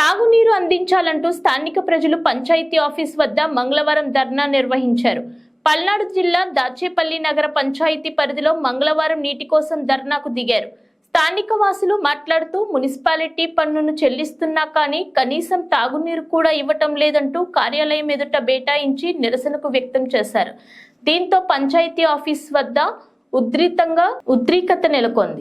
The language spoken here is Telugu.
తాగునీరు అందించాలంటూ స్థానిక ప్రజలు పంచాయతీ ఆఫీస్ వద్ద మంగళవారం ధర్నా నిర్వహించారు. పల్నాడు జిల్లా దాచేపల్లి నగర పంచాయతీ పరిధిలో మంగళవారం నీటి కోసం ధర్నాకు దిగారు. స్థానిక వాసులు మాట్లాడుతూ మున్సిపాలిటీ పన్నును చెల్లిస్తున్నా కానీ కనీసం తాగునీరు కూడా ఇవ్వటం లేదంటూ కార్యాలయం ఎదుట బైఠాయించి నిరసనకు వ్యక్తం చేశారు. దీంతో పంచాయతీ ఆఫీస్ వద్ద ఉద్రిక్తత నెలకొంది.